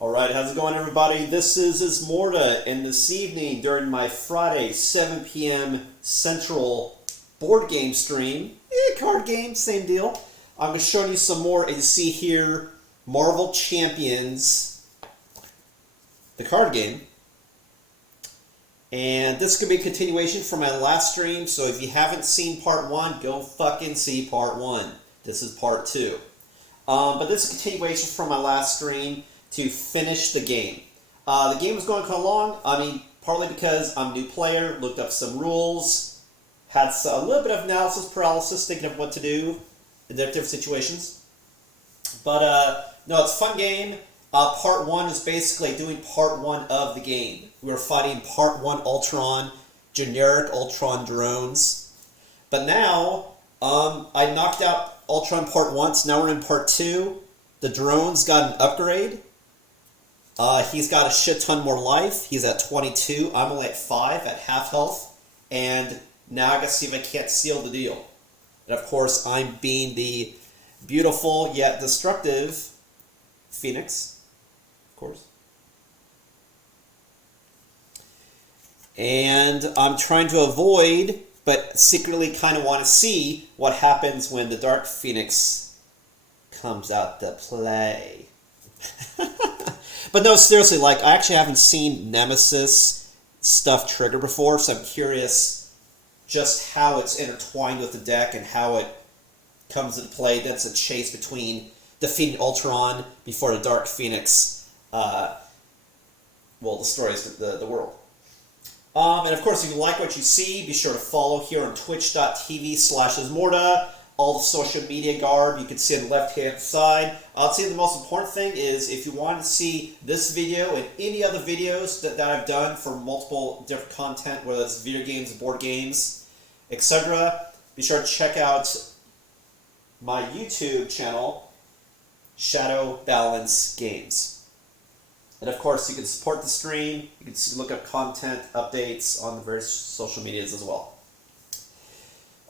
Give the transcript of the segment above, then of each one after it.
Alright, how's it going, everybody? This is Ismortah, and this evening during my Friday 7 p.m. Central board game stream, card game, same deal, I'm going to show you some more. As you see here, Marvel Champions, the card game. And this could be a continuation from my last stream, so if you haven't seen part 1, go fucking see part 1. This is part 2. But this is a continuation from my last stream to finish the game. The game was going kind of long, partly because I'm a new player, looked up some rules, had a little bit of analysis paralysis, thinking of what to do in different situations. But no, it's a fun game. Part 1 is basically doing part 1 of the game. We were fighting part 1 Ultron, generic Ultron drones. But now, I knocked out Ultron part 1, so now we're in part 2. The drones got an upgrade. He's got a shit ton more life. He's at 22. I'm only at 5, at half health. And now I gotta see if I can't seal the deal. And of course, I'm being the beautiful yet destructive Phoenix. Of course. And I'm trying to avoid, but secretly kind of want to see what happens when the Dark Phoenix comes out to play. But no, seriously, like, I actually haven't seen Nemesis stuff trigger before, so I'm curious just how it's intertwined with the deck and how it comes into play. That's a chase between defeating Ultron before the Dark Phoenix, destroys the world. And of course, if you like what you see, be sure to follow here on twitch.tv/Ismortah. All the social media garb you can see on the left-hand side. I'll say the most important thing is if you want to see this video and any other videos that I've done for multiple different content, whether it's video games, board games, etc., be sure to check out my YouTube channel, Shadow Balance Games. And of course, you can support the stream. You can look up content updates on the various social medias as well.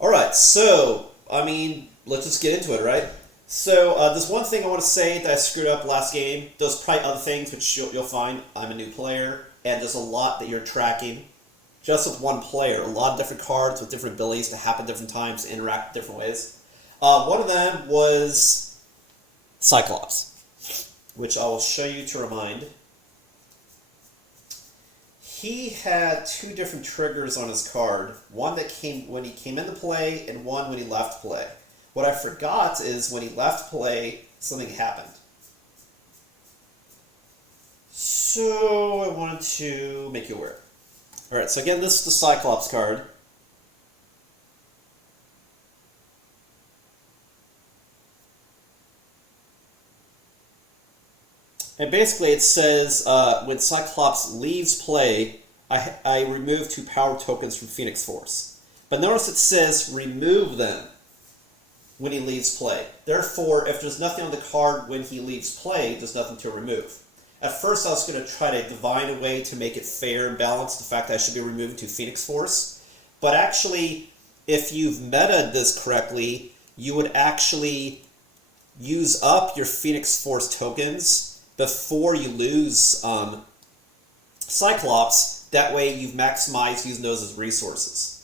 Alright, so let's just get into it, right? So, there's one thing I want to say that I screwed up last game. There's probably other things which you'll find. I'm a new player, and there's a lot that you're tracking. Just with one player, a lot of different cards with different abilities to happen different times, interact different ways. One of them was Cyclops, which I will show you to remind. He had 2 different triggers on his card. One that came when he came into play, and one when he left play. What I forgot is when he left play, something happened. So I wanted to make you aware. Alright, so again, this is the Cyclops card. And basically it says, when Cyclops leaves play, I remove 2 power tokens from Phoenix Force. But notice it says remove them when he leaves play. Therefore, if there's nothing on the card when he leaves play, there's nothing to remove. At first I was going to try to divine a way to make it fair and balanced, the fact that I should be removing 2 Phoenix Force. But actually, if you've meta'd this correctly, you would actually use up your Phoenix Force tokens before you lose Cyclops. That way you've maximized using those as resources.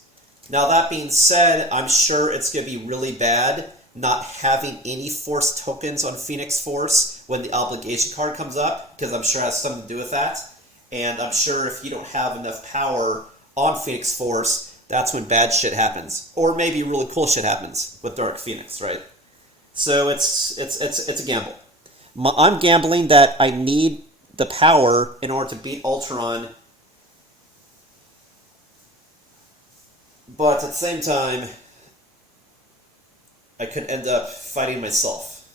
Now that being said, I'm sure it's going to be really bad not having any Force tokens on Phoenix Force when the obligation card comes up, because I'm sure it has something to do with that. And I'm sure if you don't have enough power on Phoenix Force, that's when bad shit happens. Or maybe really cool shit happens with Dark Phoenix, right? So it's a gamble. I'm gambling that I need the power in order to beat Ultron, but at the same time, I could end up fighting myself.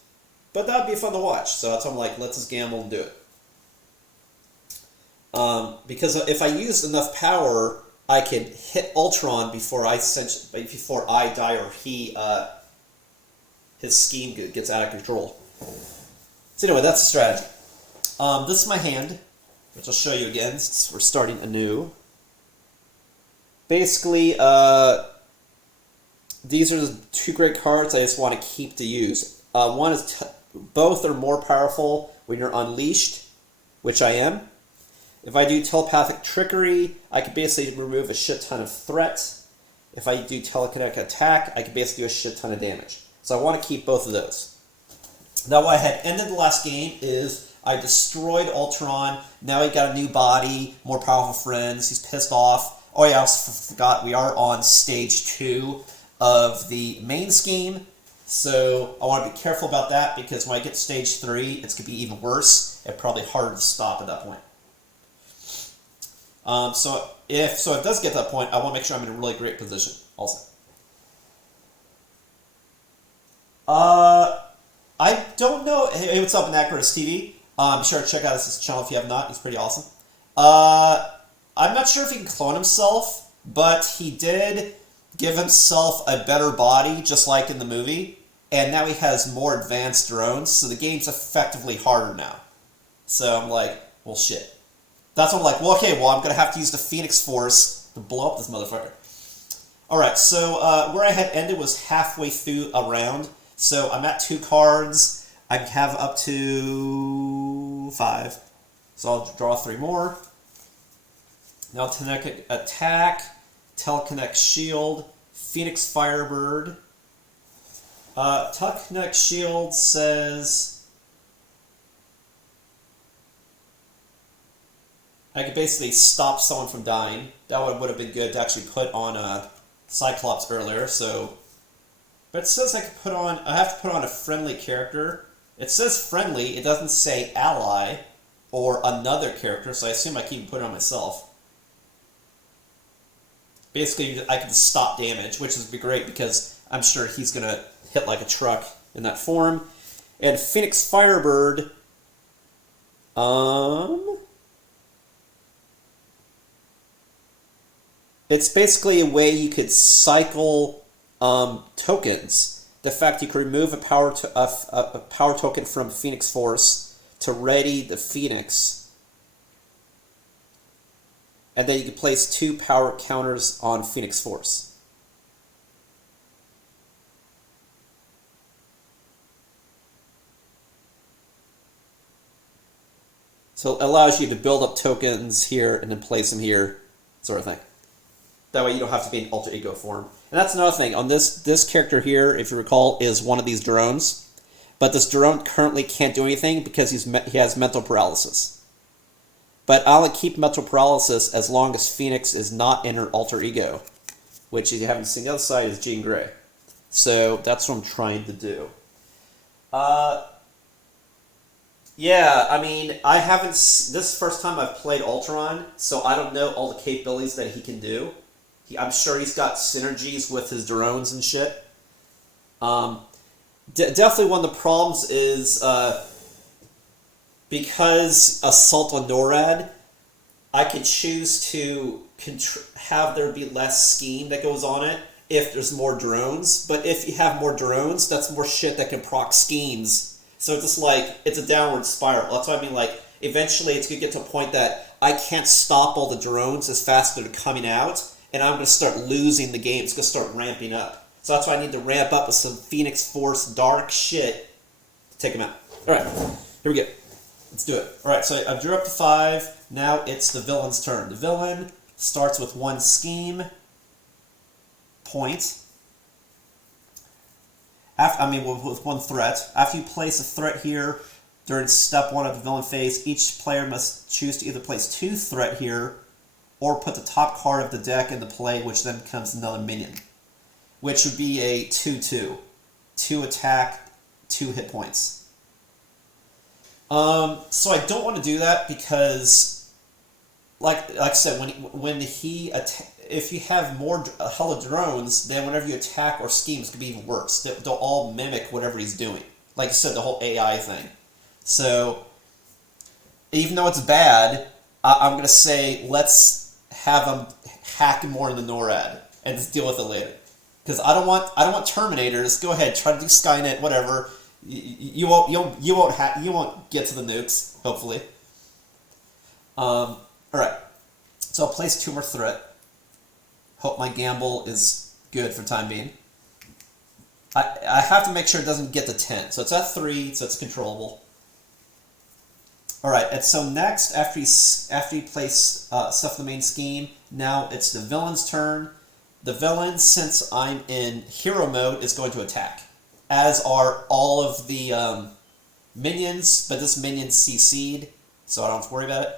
But that'd be fun to watch, so that's why I'm like, let's just gamble and do it. Because if I use enough power, I can hit Ultron before I die or his scheme gets out of control. So anyway, that's the strategy. This is my hand, which I'll show you again since we're starting anew. Basically, these are the 2 great cards I just want to keep to use. One is both are more powerful when you're unleashed, which I am. If I do telepathic trickery, I can basically remove a shit ton of threat. If I do telekinetic attack, I can basically do a shit ton of damage. So I want to keep both of those. Now what I had ended the last game is I destroyed Ultron. Now he got a new body, more powerful friends. He's pissed off. Oh yeah, I also forgot we are on stage 2 of the main scheme. So I want to be careful about that because when I get to stage 3, it's going to be even worse and probably harder to stop at that point. So if it does get to that point, I want to make sure I'm in a really great position also. I don't know. Hey, what's up, Anacronus TV? Be sure to check out his channel if you have not. He's pretty awesome. I'm not sure if he can clone himself, but he did give himself a better body, just like in the movie. And now he has more advanced drones, so the game's effectively harder now. So I'm like, well, shit. That's when I'm like, well, okay, well, I'm going to have to use the Phoenix Force to blow up this motherfucker. Alright, so where I had ended was halfway through a round. So I'm at 2 cards. I can have up to 5. So I'll draw 3 more. Now telekinetic attack, telekinetic shield, Phoenix Firebird. Telekinetic shield says I could basically stop someone from dying. That would have been good to actually put on Cyclops earlier. So, but it says I could put on. I have to put on a friendly character. It says friendly. It doesn't say ally or another character. So I assume I can even put it on myself. Basically, I can stop damage, which would be great because I'm sure he's gonna hit like a truck in that form. And Phoenix Firebird. It's basically a way you could cycle tokens. The fact you could remove a power token from Phoenix Force to ready the Phoenix, and then you can place 2 power counters on Phoenix Force. So it allows you to build up tokens here and then place them here, sort of thing. That way you don't have to be in alter ego form. And that's another thing. On this character here, if you recall, is one of these drones. But this drone currently can't do anything because he has mental paralysis. But I'll keep mental paralysis as long as Phoenix is not in her alter ego. Which, if you haven't seen the other side, is Jean Grey. So that's what I'm trying to do. Yeah, I mean, I haven't... This is the first time I've played Ultron, so I don't know all the capabilities that he can do. I'm sure he's got synergies with his drones and shit. Definitely one of the problems is because Assault on NORAD, I could choose to have there be less scheme that goes on it if there's more drones. But if you have more drones, that's more shit that can proc schemes. So it's just like, it's a downward spiral. That's what I mean, like, eventually it's going to get to a point that I can't stop all the drones as fast as they're coming out. And I'm going to start losing the game. It's going to start ramping up. So that's why I need to ramp up with some Phoenix Force dark shit to take them out. Alright, here we go. Let's do it. Alright, so I drew up to 5. Now it's the villain's turn. The villain starts with 1 scheme point. With 1 threat. After you place a threat here during step 1 of the villain phase, each player must choose to either place 2 threat here or put the top card of the deck into play, which then becomes another minion. Which would be a 2/2. 2 attack, 2 hit points. So I don't want to do that because, like I said, if you have more hella drones, then whenever you attack or scheme, it's going to be even worse. They'll all mimic whatever he's doing. Like I said, the whole AI thing. So, even though it's bad, I'm going to say, let's have them hack more in the NORAD and just deal with it later. Because I don't want Terminators. Go ahead, try to do Skynet, whatever. You won't get to the nukes, hopefully. All right. So I'll place 2 more threat. Hope my gamble is good for the time being. I have to make sure it doesn't get to 10. So it's at 3, so it's controllable. All right, and so next, after you place stuff in the main scheme, now it's the villain's turn. The villain, since I'm in hero mode, is going to attack, as are all of the minions, but this minion's CC'd, so I don't have to worry about it.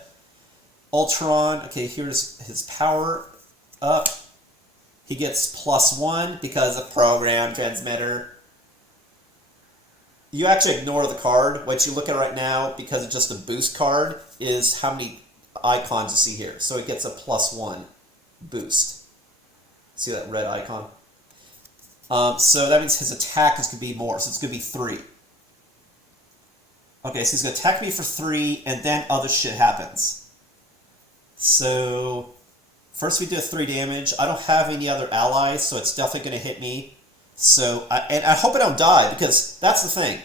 Ultron, okay, here's his power up. He gets +1 because of program transmitter. You actually ignore the card. What you look at right now, because it's just a boost card, is how many icons you see here. So it gets a +1 boost. See that red icon? So that means his attack is going to be more. So it's going to be 3. Okay, so he's going to attack me for 3, and then other shit happens. So first we do 3 damage. I don't have any other allies, so it's definitely going to hit me. So, and I hope I don't die, because that's the thing.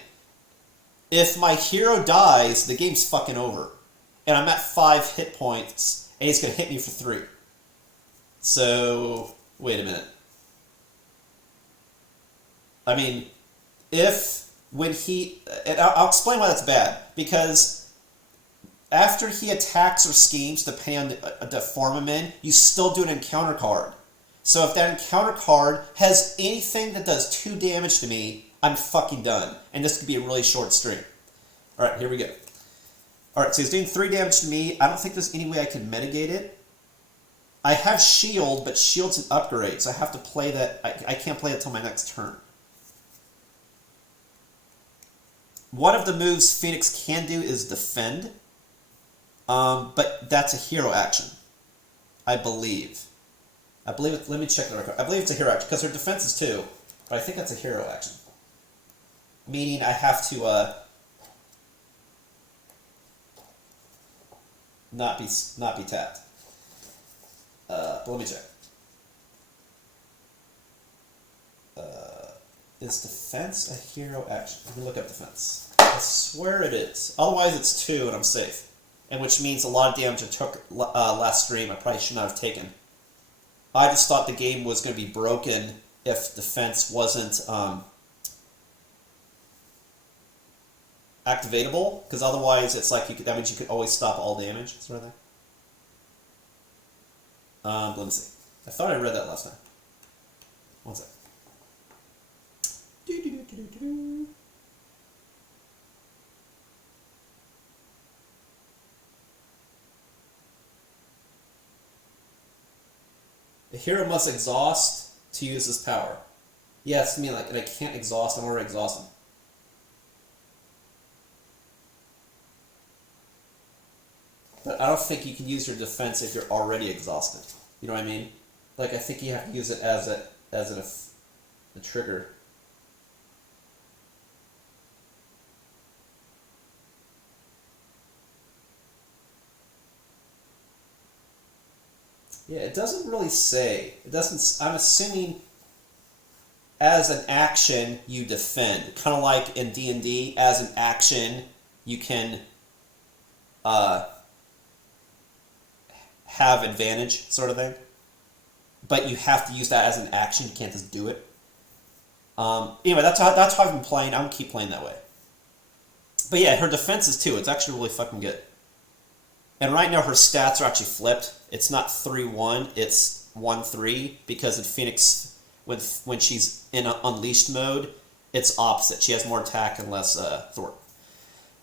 If my hero dies, the game's fucking over. And I'm at 5 hit points, and he's going to hit me for 3. So, wait a minute. I mean, when he... And I'll explain why that's bad. Because after he attacks or schemes, depending on the form I'm in, you still do an encounter card. So if that encounter card has anything that does 2 damage to me, I'm fucking done. And this could be a really short stream. Alright, here we go. Alright, so he's doing 3 damage to me. I don't think there's any way I can mitigate it. I have shield, but shield's an upgrade, so I have to play that. I can't play it until my next turn. One of the moves Phoenix can do is defend. But that's a hero action. I believe. Let me check the record. I believe it's a hero action, because her defense is 2. But I think that's a hero action. Meaning I have to, not be tapped. But let me check. Is defense a hero action? Let me look up defense. I swear it is. Otherwise it's 2 and I'm safe. And which means a lot of damage I took last stream I probably should not have taken. I just thought the game was going to be broken if defense wasn't activatable, because otherwise it's like that means you could always stop all damage, sort of thing. Let me see. I thought I read that last time. One sec. The hero must exhaust to use his power. Yeah, it's me, like, and I can't exhaust, I'm already exhausted. But I don't think you can use your defense if you're already exhausted. You know what I mean? Like, I think you have to use it as a trigger. Yeah, it doesn't really say. It doesn't. I'm assuming as an action you defend, kind of like in D&D. As an action, you can have advantage, sort of thing. But you have to use that as an action. You can't just do it. Anyway, that's how I've been playing. I'm gonna keep playing that way. But yeah, her defense is 2. It's actually really fucking good. And right now her stats are actually flipped. It's not 3-1, it's 1-3, because in Phoenix, when she's in Unleashed mode, it's opposite. She has more attack and less thwart.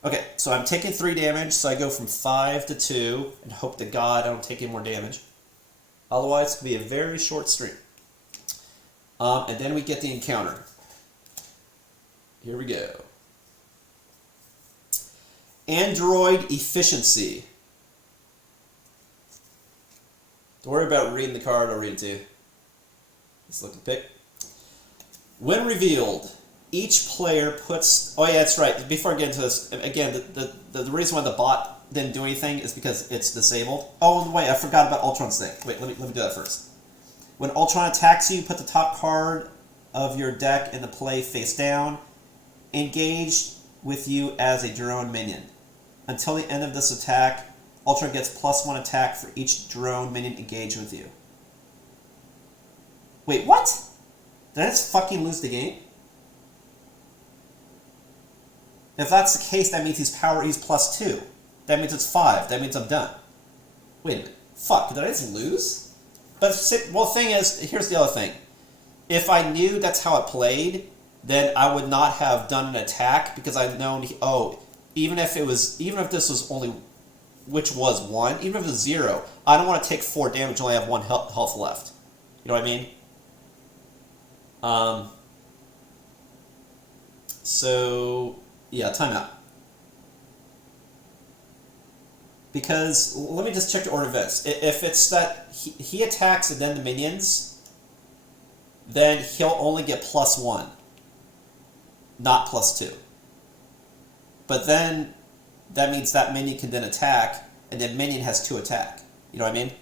Okay, so I'm taking 3 damage, so I go from 5 to 2, and hope to God I don't take any more damage. Otherwise, it's going to be a very short stream. And then we get the encounter. Here we go. Android efficiency. Don't worry about reading the card, I'll read it to you. Let's look at the pick. When revealed, each player puts... Oh yeah, that's right. Before I get into this, again, the reason why the bot didn't do anything is because it's disabled. Oh, and wait, I forgot about Ultron's thing. Wait, let me do that first. When Ultron attacks you, put the top card of your deck into play face down. Engage with you as a drone minion. Until the end of this attack, Ultron gets +1 attack for each drone minion engaged with you. Wait, what? Did I just fucking lose the game? If that's the case, that means he's +2. That means it's 5. That means I'm done. Wait a minute. Fuck, did I just lose? But, well, the thing is, here's the other thing. If I knew that's how it played, then I would not have done an attack because I'd known, even if this was only, which was 1, even if it was 0, I don't want to take 4 damage and only have 1 health left. You know what I mean? So, yeah, timeout. Because, let me just check the order of events. If it's that he attacks and then the minions, then he'll only get +1, not +2. But then, that means that minion can then attack, and then minion has 2 attack. You know what I mean?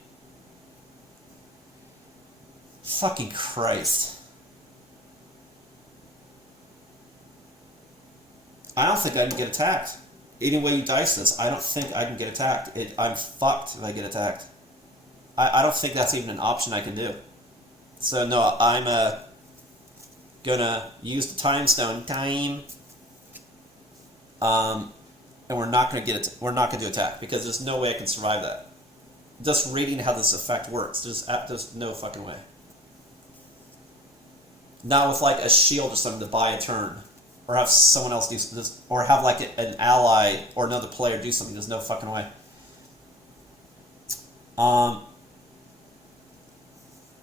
Fucking Christ. I don't think I can get attacked. Any way you dice this, I don't think I can get attacked. I'm fucked if I get attacked. I don't think that's even an option I can do. So no, I'm gonna use the time stone. And we're not gonna get it. We're not gonna do attack because there's no way I can survive that. Just reading how this effect works, there's no fucking way. Not with like a shield or something to buy a turn. Or have someone else do this, or have like an ally or another player do something. There's no fucking way. And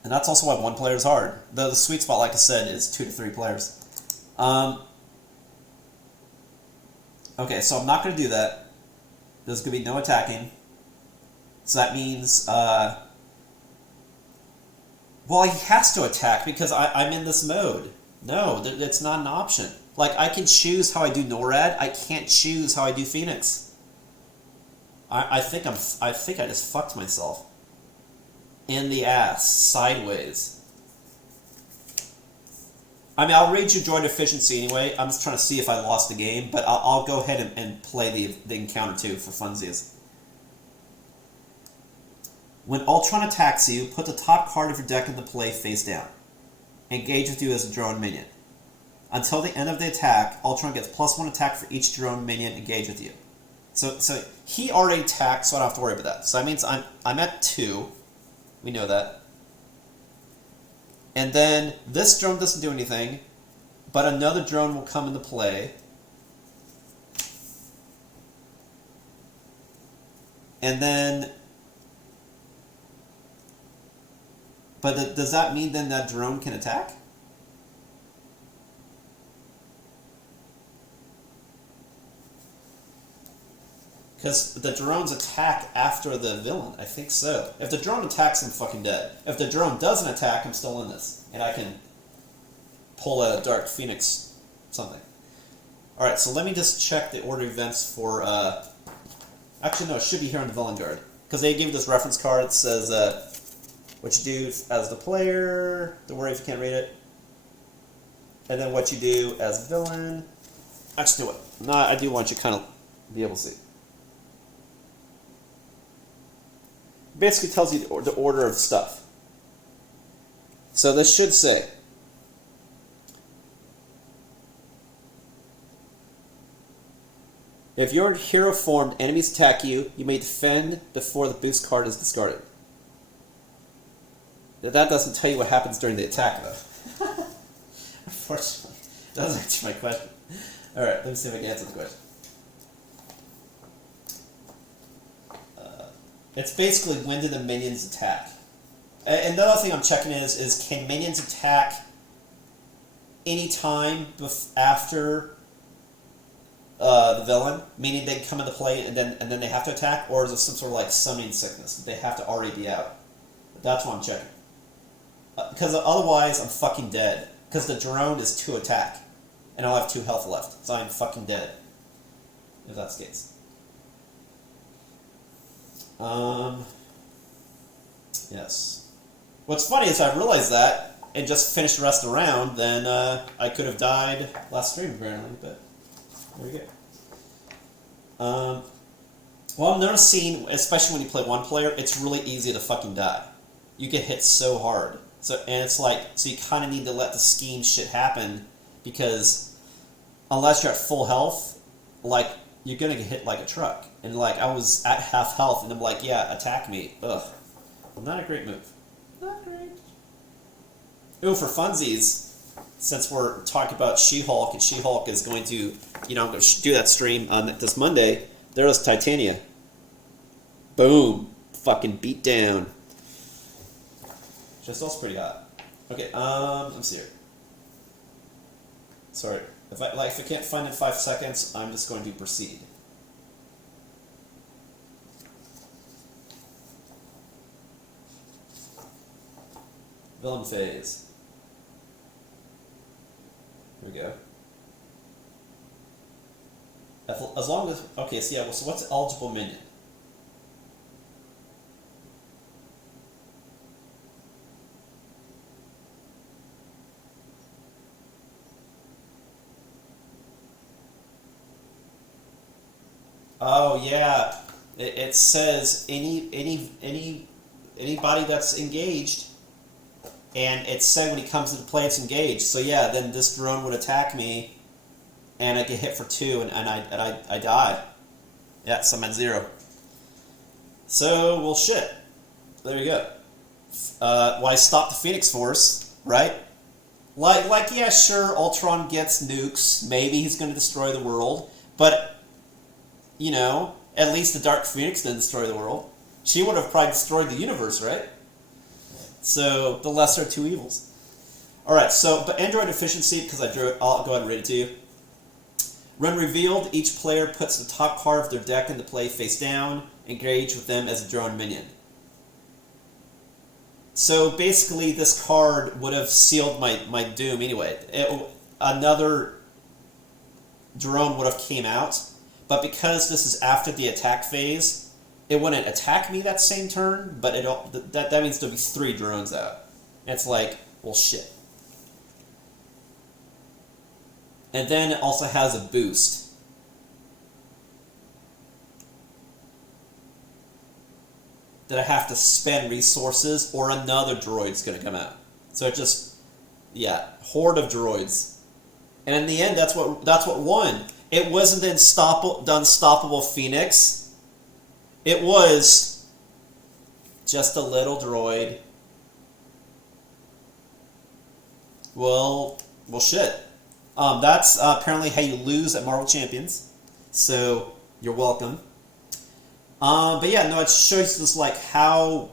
that's also why 1 player is hard. The sweet spot, like I said, is 2 to 3 players. Okay, so I'm not going to do that. There's going to be no attacking. So that means, well, he has to attack because I'm in this mode. No, it's not an option. Like, I can choose how I do NORAD. I can't choose how I do Phoenix. I think I just fucked myself. In the ass. Sideways. I mean, I'll read your droid efficiency anyway. I'm just trying to see if I lost the game. But I'll go ahead and play the encounter too for funsies. When Ultron attacks you, put the top card of your deck into play face down. Engage with you as a drone minion. Until the end of the attack, Ultron gets +1 attack for each drone minion engaged with you. So he already attacked, so I don't have to worry about that. So that means I'm at 2. We know that. And then this drone doesn't do anything, but another drone will come into play. And then... But does that mean then that drone can attack? Because the drones attack after the villain. I think so. If the drone attacks, I'm fucking dead. If the drone doesn't attack, I'm still in this. And I can pull out a Dark Phoenix something. Alright, so let me just check the order of events for... Actually, no, it should be here on the Villain Guard. Because they give you this reference card that says what you do as the player. Don't worry if you can't read it. And then what you do as a villain. Actually, do it. No, I do want you to kind of be able to see. Basically tells you the order of stuff. So this should say, if your hero formed enemies attack you, you may defend before the boost card is discarded. That doesn't tell you what happens during the attack, though. Unfortunately, it doesn't answer my question. Alright, let me see if I can answer the question. It's basically when do the minions attack. And the other thing I'm checking is can minions attack any time after the villain? Meaning they come into play and then they have to attack, or is it some sort of like summoning sickness? They have to already be out. That's what I'm checking. Because otherwise I'm fucking dead. Because the drone is 2 attack. And I'll have 2 health left. So I'm fucking dead. If that's the case. Yes. What's funny is I realized that and just finished the rest of the round, then I could have died last stream apparently, but there we go. Well, I'm noticing, especially when you play 1 player, it's really easy to fucking die. You get hit so hard. And it's like, so you kind of need to let the scheme shit happen, because unless you're at full health, like you're gonna get hit like a truck. And like I was at half health, and I'm like, yeah, attack me. Ugh, not a great move. Not great. Ooh, for funsies, since we're talking about She-Hulk, and She-Hulk is going to, I'm going to do that stream on this Monday. There's Titania. Boom, fucking beat down. Just also pretty hot. Okay, let me see here. Sorry, if I can't find it in 5 seconds, I'm just going to proceed. Villain phase. Here we go. As long as okay, so yeah. Well, so what's eligible minion? Oh yeah, it says anybody that's engaged, and it said when he comes into play it's engaged. So yeah, then this drone would attack me, and I get hit for 2, and I die. Yeah, so I'm at 0. So well shit. There you go. Well, I stopped the Phoenix Force, right? Like yeah, sure, Ultron gets nukes. Maybe he's going to destroy the world, but. At least the Dark Phoenix didn't destroy the world. She would have probably destroyed the universe, right? So, the lesser of two evils. Alright, so, but Android efficiency, because I drew it, I'll go ahead and read it to you. When revealed, each player puts the top card of their deck into play face down, engage with them as a drone minion. So, basically, this card would have sealed my doom anyway. Another drone would have came out. But because this is after the attack phase, it wouldn't attack me that same turn, but that means there'll be 3 drones out. And it's like, well, shit. And then it also has a boost. That I have to spend resources, or another droid's going to come out. So it just, yeah, horde of droids. And in the end, that's what won. It wasn't the unstoppable Phoenix. It was just a little droid. Well, shit. That's apparently how you lose at Marvel Champions. So you're welcome. But yeah, no, it shows us like how,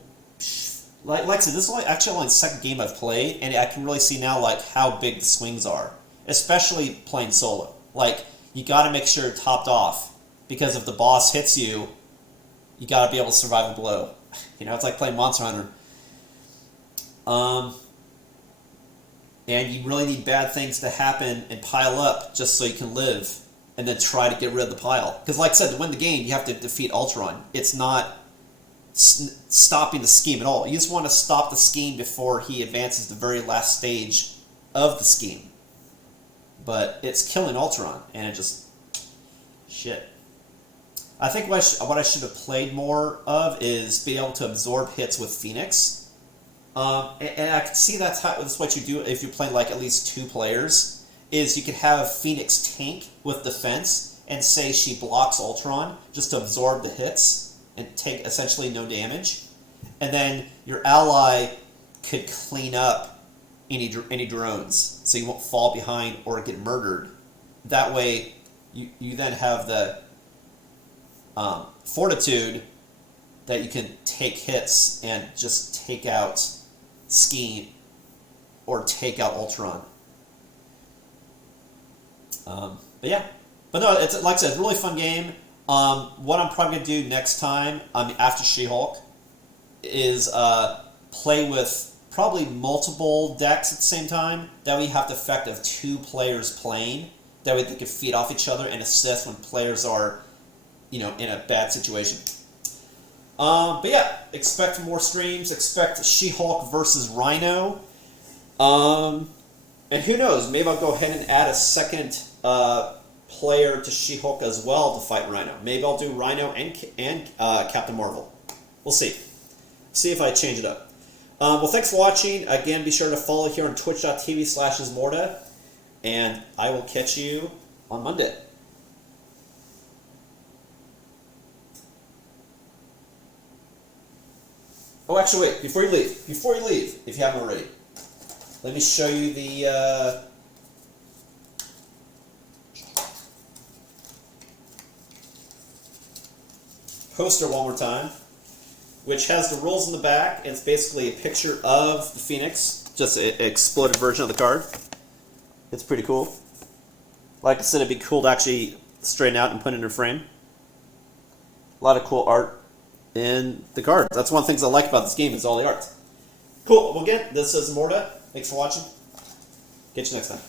like I said, this is actually only the second game I've played, and I can really see now like how big the swings are, especially playing solo. Like. You got to make sure you're topped off, because if the boss hits you, you got to be able to survive a blow. It's like playing Monster Hunter. And you really need bad things to happen and pile up just so you can live, and then try to get rid of the pile. Because like I said, to win the game, you have to defeat Ultron. It's not stopping the scheme at all. You just want to stop the scheme before he advances the very last stage of the scheme. But it's killing Ultron, and it just... shit. I think what I should have played more of is be able to absorb hits with Phoenix. And I can see that's what you do if you're playing like at least 2 players, is you could have Phoenix tank with defense, and say she blocks Ultron, just to absorb the hits, and take essentially no damage. And then your ally could clean up any drones, so you won't fall behind or get murdered. That way, you then have the fortitude that you can take hits and just take out Scheme or take out Ultron. But yeah, but no, it's like I said, it's a really fun game. What I'm probably gonna do next time, after She-Hulk, is play with probably multiple decks at the same time. That way you have the effect of 2 players playing. That way they can feed off each other and assist when players are, in a bad situation. But yeah, expect more streams. Expect She-Hulk versus Rhino. And who knows? Maybe I'll go ahead and add a second player to She-Hulk as well to fight Rhino. Maybe I'll do Rhino and Captain Marvel. We'll see. See if I change it up. Well, thanks for watching. Again, be sure to follow here on twitch.tv/Ismortah. And I will catch you on Monday. Oh, actually, wait. Before you leave, if you haven't already, let me show you the poster one more time, which has the rules in the back. It's basically a picture of the Phoenix, just an exploded version of the card. It's pretty cool. Like I said, it'd be cool to actually straighten out and put it in a frame. A lot of cool art in the cards. That's one of the things I like about this game is all the art. Cool. Well, again, this is Ismortah. Thanks for watching. Catch you next time.